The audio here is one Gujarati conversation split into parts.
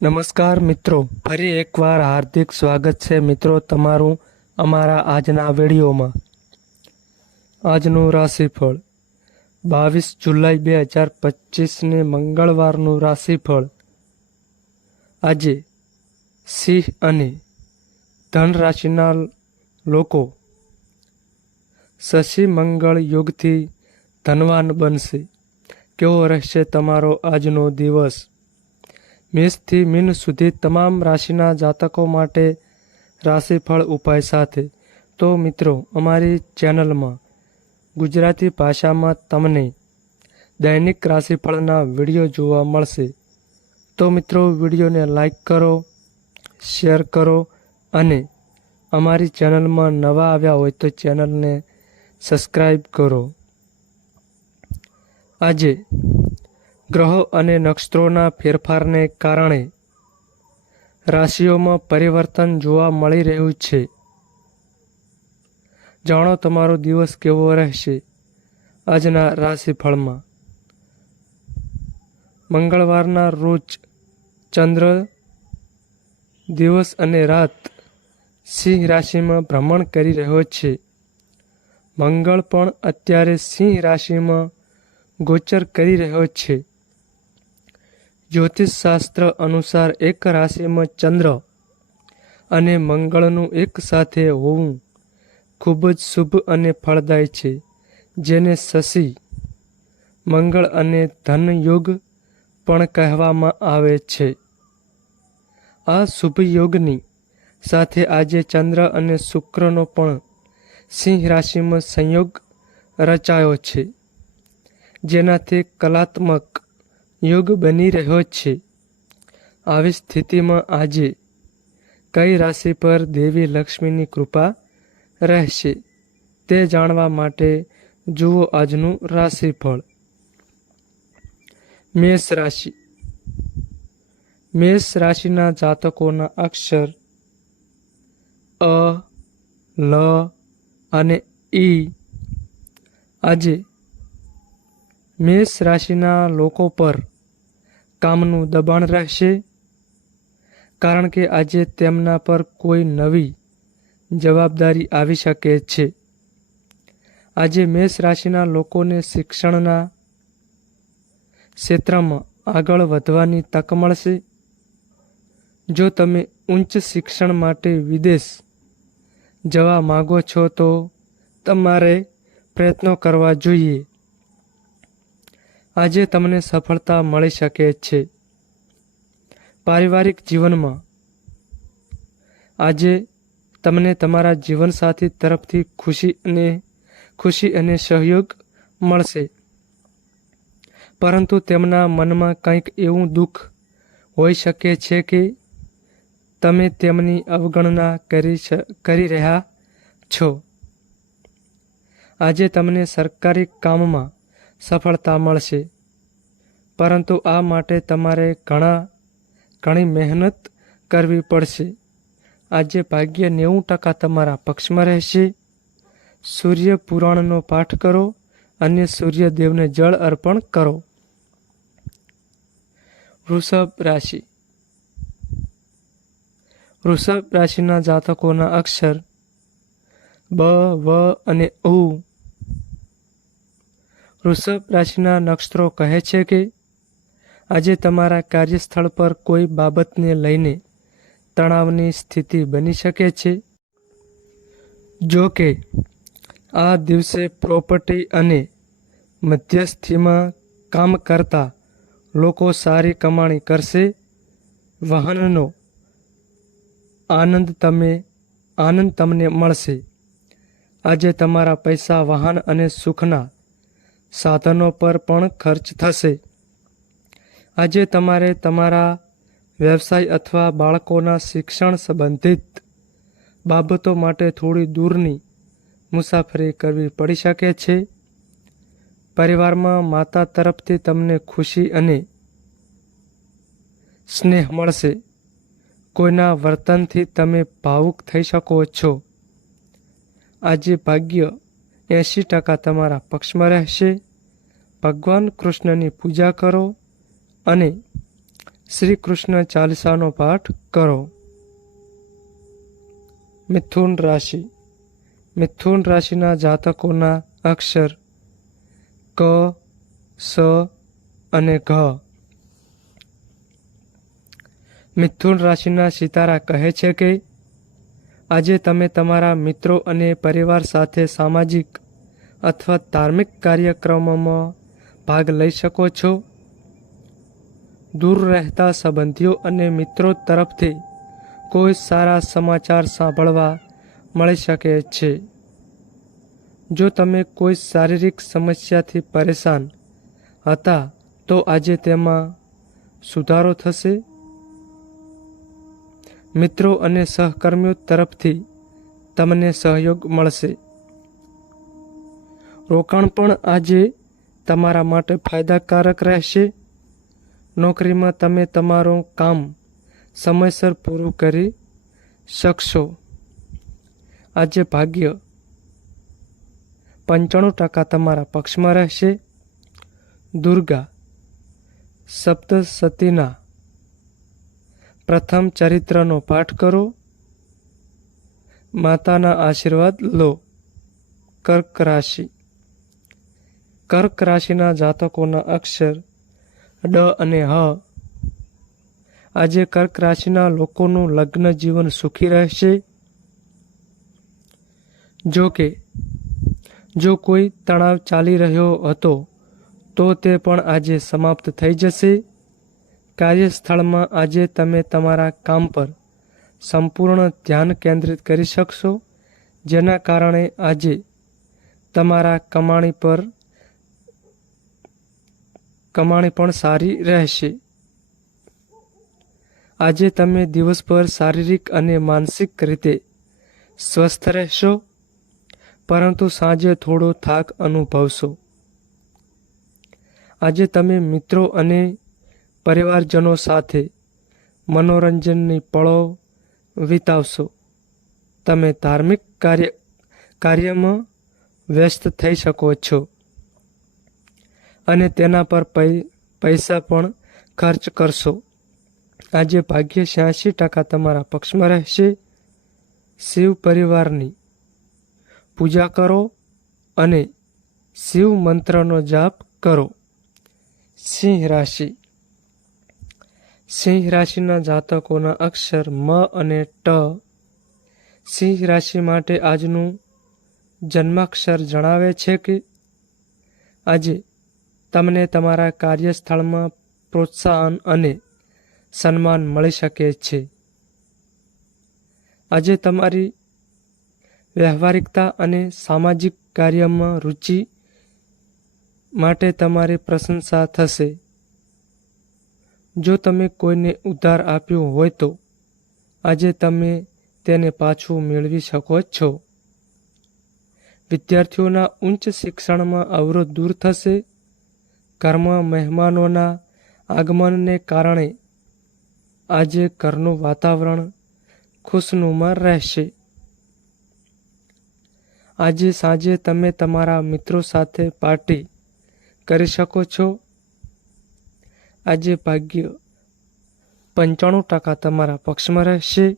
નમસ્કાર મિત્રો, ફરી એકવાર હાર્દિક સ્વાગત છે મિત્રો તમારું અમારા આજના વિડીયોમાં. આજનું રાશિફળ, બાવીસ જુલાઈ બે હજાર પચીસને મંગળવારનું રાશિફળ. આજે સિંહ અને ધન રાશિના લોકો શશી મંગળ યોગથી ધનવાન બનશે. કેવો રહેશે તમારો આજનો દિવસ? મેષથી મીન સુધી તમામ રાશિના જાતકો માટે રાશિફળ ઉપાય સાથે. તો મિત્રો, અમારી ચેનલમાં ગુજરાતી ભાષામાં તમને દૈનિક રાશિફળના વીડિયો જોવા મળશે. તો મિત્રો, વિડીયોને લાઈક કરો, શેર કરો અને અમારી ચેનલમાં નવા આવ્યા હોય તો ચેનલને સબસ્ક્રાઈબ કરો. આજે ગ્રહો અને નક્ષત્રોના ફેરફારને કારણે રાશિઓમાં પરિવર્તન જોવા મળી રહ્યું છે. જાણો તમારો દિવસ કેવો રહેશે આજના રાશિફળમાં? મંગળવારના રોજ ચંદ્ર દિવસ અને રાત સિંહ રાશિમાં ભ્રમણ કરી રહ્યો છે. મંગળ પણ અત્યારે સિંહ રાશિમાં ગોચર કરી રહ્યો છે. જ્યોતિષશાસ્ત્ર અનુસાર એક રાશિમાં ચંદ્ર અને મંગળનું એક સાથે હોવું ખૂબ જ શુભ અને ફળદાય છે, જેને શશી, મંગળ અને ધન યોગ પણ કહેવામાં આવે છે. આ શુભ યોગની સાથે આજે ચંદ્ર અને શુક્રનો પણ સિંહ રાશિમાં સંયોગ રચાયો છે, જેનાથી કલાત્મક યુગ બની રહ્યો છે. આવી સ્થિતિમાં આજે કઈ રાશિ પર દેવી લક્ષ્મીની કૃપા રહેશે તે જાણવા માટે જુઓ આજનું રાશિફળ. મેષ રાશિ. મેષ રાશિના જાતકોના અક્ષર અ, લ અને ઈ. આજે મેષ રાશિના લોકો પર કામનું દબાણ રહેશે, કારણ કે આજે તેમના પર કોઈ નવી જવાબદારી આવી શકે છે. આજે મેષ રાશિના લોકોને શિક્ષણના ક્ષેત્રમાં આગળ વધવાની તક મળશે. જો તમે ઉચ્ચ શિક્ષણ માટે વિદેશ જવા માગો છો તો તમારે પ્રયત્નો કરવા જોઈએ. આજે તમને સફળતા મળી શકે છે. પારિવારિક જીવનમાં આજે તમને તમારા જીવનસાથી તરફથી ખુશી અને ખુશી અને સહયોગ મળશે. પરંતુ તેમના મનમાં કંઈક એવું દુઃખ હોઈ શકે છે કે તમે તેમની અવગણના કરી કરી રહ્યા છો. આજે તમને સરકારી કામમાં સફળતા મળશે. પરંતુ આ માટે તમારે ઘણા, ઘણી મહેનત કરવી પડશે. આજે ભાગ્ય નેવું ટકા તમારા પક્ષમાં રહેશે. સૂર્ય પુરાણનો પાઠ કરો, અને સૂર્યદેવને જળ અર્પણ કરો. વૃષભ રાશિ. વૃષભ રાશિના જાતકોના અક્ષર બ, વ અને ઉ વૃષભ રાશિના નક્ષત્રો કહે છે કે, આજે તમારા કાર્યસ્થળ પર કોઈ બાબતને લઈને તણાવની સ્થિતિ બની શકે છે. જો કે, આ દિવસે પ્રોપર્ટી અને મધ્યસ્થીમાં કામ કરતા લોકો સારી કમાણી કરશે. વાહનનો આનંદ તમે, આનંદ તમને મળશે. આજે તમારા પૈસા વાહન અને સુખના સાધનો પર પણ ખર્ચ થશે. આજે તમારે તમારા વ્યવસાય અથવા બાળકોના શિક્ષણ સંબંધિત બાબતો માટે થોડી દૂરની મુસાફરી કરવી પડી શકે છે. પરિવારમાં માતા તરફથી તમને ખુશી અને સ્નેહ મળશે. કોઈના વર્તનથી તમે ભાવુક થઈ શકો છો. આજે ભાગ્ય એંશી ટકા તમારા પક્ષમાં રહેશે. ભગવાન કૃષ્ણની પૂજા કરો અને શ્રી કૃષ્ણ ચાલીસાનો પાઠ કરો. મિથુન રાશિ. મિથુન રાશિના જાતકોના અક્ષર ક, સ અને ઘ. મિથુન રાશિના સિતારા કહે છે કે આજે તમે તમારા મિત્રો અને પરિવાર સાથે સામાજિક અથવા ધાર્મિક કાર્યક્રમોમાં ભાગ લઈ શકો છો. દૂર રહેતા સંબંધીઓ અને મિત્રો તરફથી કોઈ સારા સમાચાર સાંભળવા મળી શકે છે. જો તમે કોઈ શારીરિક સમસ્યાથી પરેશાન હતા તો આજે તેમાં સુધારો થશે. મિત્રો અને સહકર્મીઓ તરફથી તમને સહયોગ મળશે. રોકાણ પણ આજે તમારા માટે ફાયદાકારક રહેશે. નોકરીમાં તમે તમારું કામ સમયસર પૂરું કરી શકશો. આજે ભાગ્ય પંચાણું ટકા તમારા પક્ષમાં રહેશે. દુર્ગા સપ્તસતીના પ્રથમ ચરિત્રનો પાઠ કરો. માતાના આશીર્વાદ લો. કર્ક રાશિ. કર્ક રાશિના જાતકોના અક્ષર ડ અને હ. આજે કર્ક રાશિના લોકોનું લગ્ન જીવન સુખી રહેશે. જો કે, જો કોઈ તણાવ ચાલી રહ્યો હતો, તો તે પણ આજે સમાપ્ત થઈ જશે. કાર્યસ્થળમાં આજે તમે તમારા કામ પર સંપૂર્ણ ધ્યાન કેન્દ્રિત કરી શકશો, જેના કારણે આજે તમારા કમાણી પર કમાણી પણ સારી રહેશે. આજે તમે દિવસભર શારીરિક અને માનસિક રીતે સ્વસ્થ રહેશો, પરંતુ સાંજે થોડો થાક અનુભવશો. આજે તમે મિત્રો અને પરિવારજનો સાથે મનોરંજનની પળો વિતાવશો. તમે ધાર્મિક કાર્ય, કાર્યમાં વ્યસ્ત થઈ શકો છો અને તેના પર પૈસા પણ ખર્ચ કરશો. આજે ભાગ્ય છ્યાસી ટકા તમારા પક્ષમાં રહેશે. શિવ પરિવારની પૂજા કરો અને શિવ મંત્રનો જાપ કરો. સિંહ રાશિ. સિંહ રાશિના જાતકોના અક્ષર મ અને ટ. સિંહ રાશિ માટે આજનું જન્માક્ષર જણાવે છે કે આજે તમને તમારા કાર્યસ્થળમાં પ્રોત્સાહન અને સન્માન મળી શકે છે. આજે તમારી વ્યવહારિકતા અને સામાજિક કાર્યમાં રુચિ માટે તમારી પ્રશંસા થશે. જો તમે કોઈને ઉધાર આપ્યું હોય તો આજે તમે તેને પાછું મેળવી શકો છો. વિદ્યાર્થીઓના ઉચ્ચ શિક્ષણમાં અવરોધ દૂર થશે. ઘરમાં મહેમાનોના આગમનને કારણે આજે ઘરનું વાતાવરણ ખુશનુમા રહેશે. આજે સાંજે તમે તમારા મિત્રો સાથે પાર્ટી કરી શકો છો. આજે ભાગ્ય પંચાણું ટકા તમારા પક્ષમાં રહેશે.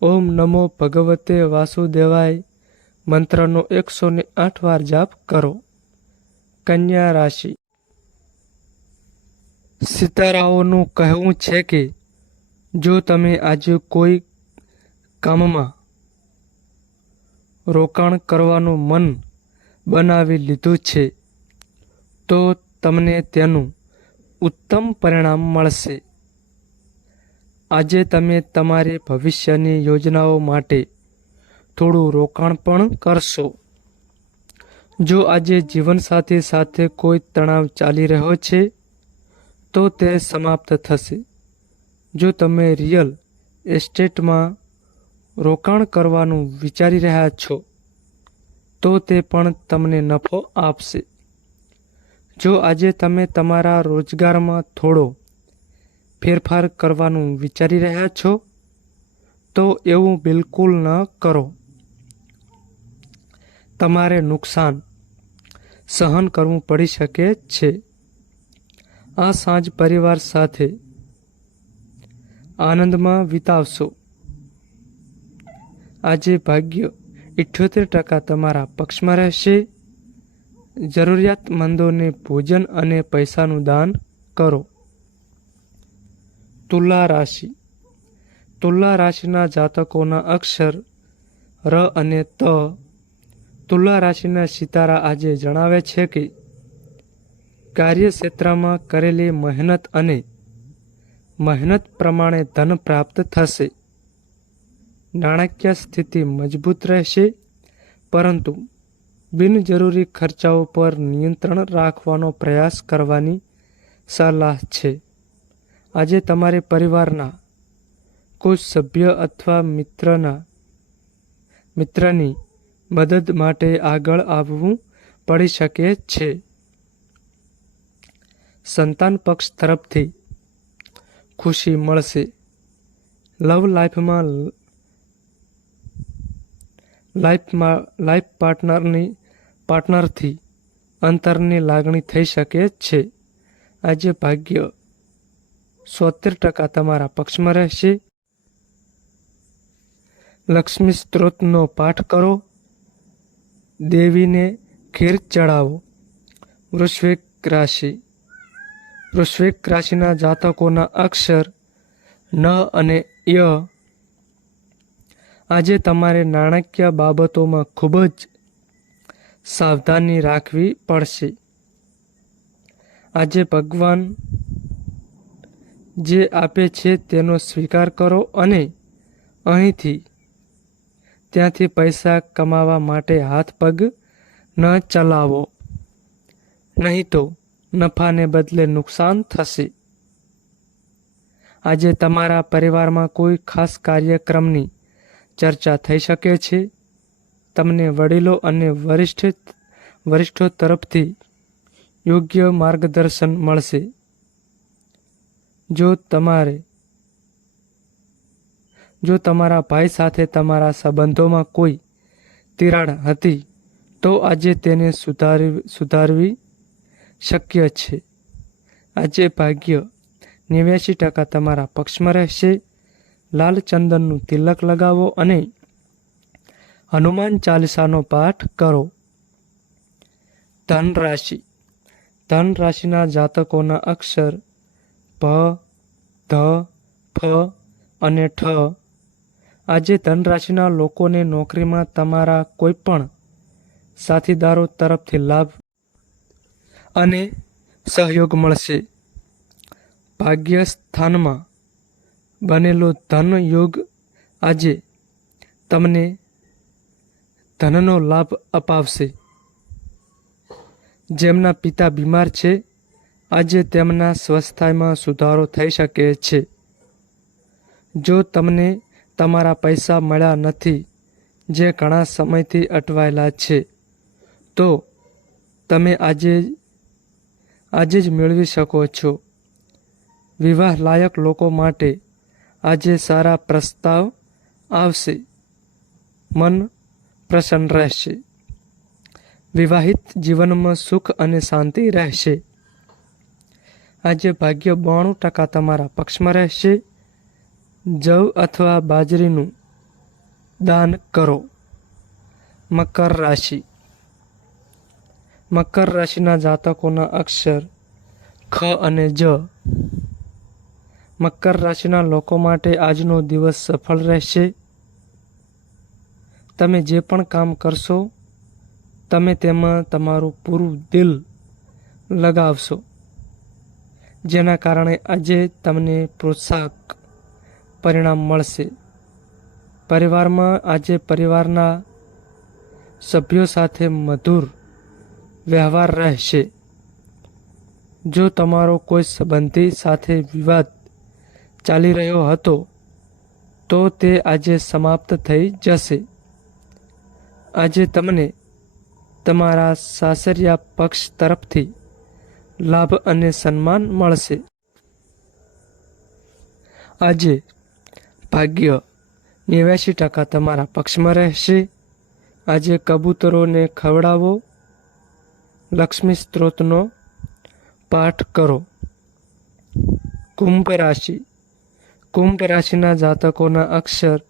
ઓમ નમો ભગવતે વાસુદેવાય. મંત્રનો એકસો ને આઠ વાર જાપ કરો. કન્યા રાશિ. સિતારાઓનું કહેવું છે કે, જો તમે આજે કોઈ કામમાં રોકાણ કરવાનું મન બનાવી લીધું છે, તો તમને તેનું ઉત્તમ પરિણામ મળશે. આજે તમે તમારી ભવિષ્યની યોજનાઓ માટે થોડું રોકાણ પણ કરશો. જો આજે જીવનસાથી સાથે કોઈ તણાવ ચાલી રહ્યો છે, તો તે સમાપ્ત થશે. જો તમે રિયલ એસ્ટેટમાં રોકાણ કરવાનું વિચારી રહ્યા છો, તો તે પણ તમને નફો આપશે. જો આજે તમે તમારા રોજગારમાં થોડો ફેરફાર કરવાનું વિચારી રહ્યા છો, તો એવું બિલકુલ ન કરો. તમારે નુકસાન સહન કરવું પડી શકે છે. આ સાંજ પરિવાર સાથે આનંદમાં વિતાવશો. આજે ભાગ્ય ઇઠ્યોતેર ટકા તમારા પક્ષમાં રહેશે. જરૂરિયાતમંદોને ભોજન અને પૈસાનું દાન કરો. તુલા રાશિ. તુલા રાશિના જાતકોના અક્ષર ર અને ત. તુલા રાશિના સિતારા આજે જણાવે છે કે કાર્યક્ષેત્રમાં કરેલી મહેનત અને મહેનત પ્રમાણે ધન પ્રાપ્ત થશે. નાણાકીય સ્થિતિ મજબૂત રહેશે, પરંતુ બિનજરૂરી ખર્ચાઓ પર નિયંત્રણ રાખવાનો પ્રયાસ કરવાની સલાહ છે. આજે તમારે પરિવારના, કોઈ સભ્ય અથવા મિત્રના, મિત્રની મદદ માટે આગળ આવવું પડી શકે છે. સંતાન પક્ષ તરફથી ખુશી મળશે. લવ લાઈફમાં લાઈફમાં, લાઈફ પાર્ટનરની પાર્ટનરથી અંતરની લાગણી થઈ શકે છે. આજે ભાગ્ય સોતેર ટકા તમારા પક્ષમાં રહેશે. લક્ષ્મી સ્ત્રોતનો પાઠ કરો. દેવીને ખીર ચડાવો વૃશ્વિક રાશિ. વૃશ્વિક રાશિના જાતકોના અક્ષર ન અને ય. આજે તમારે નાણાકીય બાબતોમાં ખૂબ જ સાવધાની રાખવી પડશે. આજે ભગવાન જે આપે છે તેનો સ્વીકાર કરો અને અહીંથી ત્યાંથી પૈસા કમાવા માટે હાથ પગ ન ચલાવો. નહીં તો નફાને બદલે નુકસાન થશે. આજે તમારા પરિવારમાં કોઈ ખાસ કાર્યક્રમની ચર્ચા થઈ શકે છે? તમને વડીલો અને વરિષ્ઠ વરિષ્ઠો તરફથી યોગ્ય માર્ગદર્શન મળશે. જો તમારે જો તમારા ભાઈ સાથે તમારા સંબંધોમાં કોઈ તિરાડ હતી, તો આજે તેને સુધારવી સુધારવી શક્ય છે. આજે ભાગ્ય નેવ્યાસી ટકા તમારા પક્ષમાં રહેશે. લાલ ચંદનનું તિલક લગાવો અને હનુમાન ચાલીસાનો પાઠ કરો. ધન રાશિ. ધન રાશિના જાતકોના અક્ષર ભ ધ, ફ અને ઠ. આજે ધન રાશિના લોકોને નોકરીમાં તમારા કોઈપણ સાથીદારો તરફથી લાભ અને સહયોગ મળશે. ભાગ્ય સ્થાનમાં બનેલો ધન યોગ આજે તમને ધનનો લાભ અપાવશે. જેમના પિતા બીમાર છે, આજે તેમના સ્વસ્થમાં સુધારો થઈ શકે છે. જો તમને તમારા પૈસા મળ્યા નથી, જે ઘણા સમયથી અટવાયેલા છે, તો તમે આજે આજે જ મેળવી શકો છો. વિવાહ લાયક લોકો માટે આજે સારા પ્રસ્તાવ આવશે. મન પ્રસન્ન રહેશે. વિવાહિત જીવનમાં સુખ અને શાંતિ રહેશે. આજે ભાગ્ય બોણું ટકા તમારા પક્ષમાં રહેશે. જવ અથવા બાજરીનું દાન કરો. મકર રાશિ. મકર રાશિના જાતકોના અક્ષર ખ અને જ. મકર રાશિના લોકો માટે આજનો દિવસ સફળ રહેશે. તમે જે પણ કામ કરશો, તમે તેમાં તમારું પૂરું દિલ લગાવશો, જેના કારણે આજે તમને પ્રોત્સાહક પરિણામ મળશે. પરિવારમાં આજે પરિવારના સભ્યો સાથે મધુર વ્યવહાર રહેશે. જો તમારો કોઈ સંબંધી સાથે વિવાદ ચાલી રહ્યો હતો, તો તે આજે સમાપ્ત થઈ જશે. આજે તમને તમારા સાસરિયા પક્ષ તરફથી લાભ અને સન્માન મળશે. આજે ભાગ્ય નેવ્યાસી ટકા તમારા પક્ષમાં રહેશે. આજે કબૂતરોને ખવડાવો. લક્ષ્મી સ્ત્રોતનો પાઠ કરો. કુંભ રાશિ. કુંભ રાશિના જાતકોના અક્ષર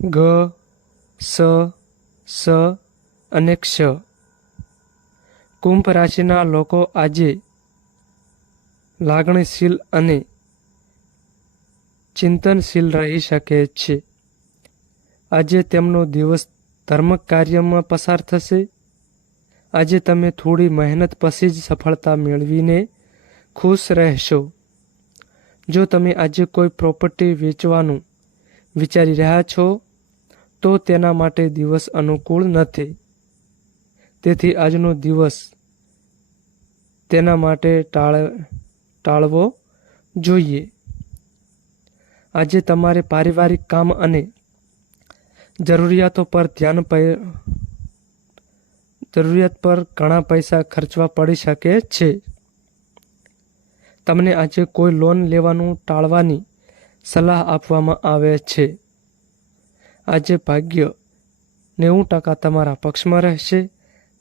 ગ, સ સ અને ક્ષ. કુંભ રાશિના લોકો આજે લાગણીશીલ અને ચિંતનશીલ રહી શકે છે. આજે તેમનો દિવસ ધર્મ કાર્યમાં પસાર થશે. આજે તમે થોડી મહેનત પછી જ સફળતા મેળવીને ખુશ રહેશો. જો તમે આજે કોઈ પ્રોપર્ટી વેચવાનું વિચારી રહ્યા છો તો તેના માટે દિવસ અનુકૂળ નથી. તેથી આજનો દિવસ તેના માટે ટાળ, ટાળવો જોઈએ. આજે તમારે પારિવારિક કામ અને જરૂરિયાતો પર ધ્યાન જરૂરિયાત પર ઘણા પૈસા ખર્ચવા પડી શકે છે. તમને આજે કોઈ લોન લેવાનું ટાળવાની સલાહ આપવામાં આવે છે. આજે ભાગ્ય નેવું ટકા તમારા પક્ષમાં રહેશે.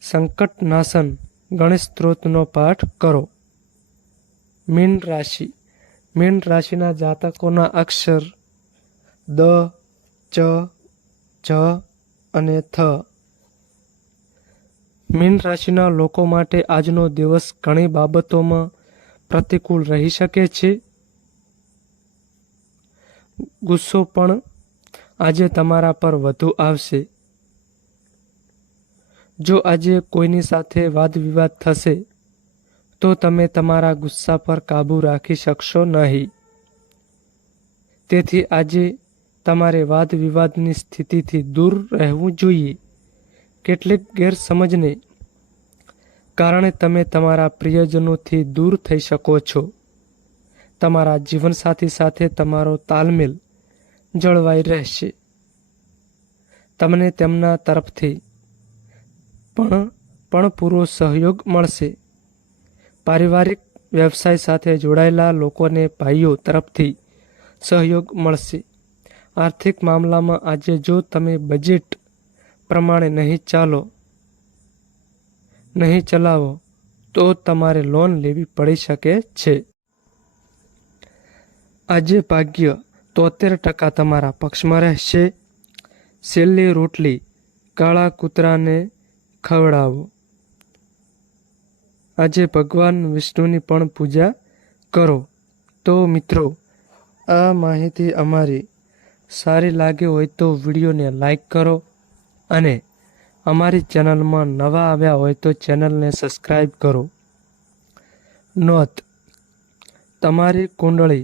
સંકટ નાશન, ગણેશ સ્ત્રોતનો પાઠ કરો. મીન રાશિ. મીન રાશિના જાતકોના અક્ષર દ, ચ, જ અને થ. મીન રાશિના લોકો માટે આજનો દિવસ ઘણી બાબતોમાં પ્રતિકૂળ રહી શકે છે. ગુસ્સો પણ આજે તમારા પર વધુ આવશે. જો આજે કોઈની સાથે વાદ વિવાદ થશે, તો તમે તમારા ગુસ્સા પર કાબૂ રાખી શકશો નહીં. તેથી આજે તમારે વાદ વિવાદની સ્થિતિથી દૂર રહેવું જોઈએ. કેટલીક ગેરસમજને કારણે તમે તમારા પ્રિયજનોથી દૂર થઈ શકો છો. તમારા જીવનસાથી સાથે તમારો તાલમેલ જળવાઈ રહેશે. તમને તેમના તરફથી પણ પણ પૂરો સહયોગ મળશે. પારિવારિક વ્યવસાય સાથે જોડાયેલા લોકોને ભાઈઓ તરફથી સહયોગ મળશે. આર્થિક મામલામાં આજે જો તમે બજેટ પ્રમાણે નહીં ચાલો, નહીં ચલાવો, તો તમારે લોન લેવી પડી શકે છે. આજે ભાગ્ય તોતેર ટકા તમારા પક્ષમાં રહેશે. છેલ્લી રોટલી કાળા કૂતરાને ખવડાવો. આજે ભગવાન વિષ્ણુની પણ પૂજા કરો. તો મિત્રો, આ માહિતી અમારી સારી લાગી હોય તો વિડીયોને લાઈક કરો અને અમારી ચેનલમાં નવા આવ્યા હોય તો ચેનલને સબસ્ક્રાઈબ કરો. નોંધ, તમારી કુંડળી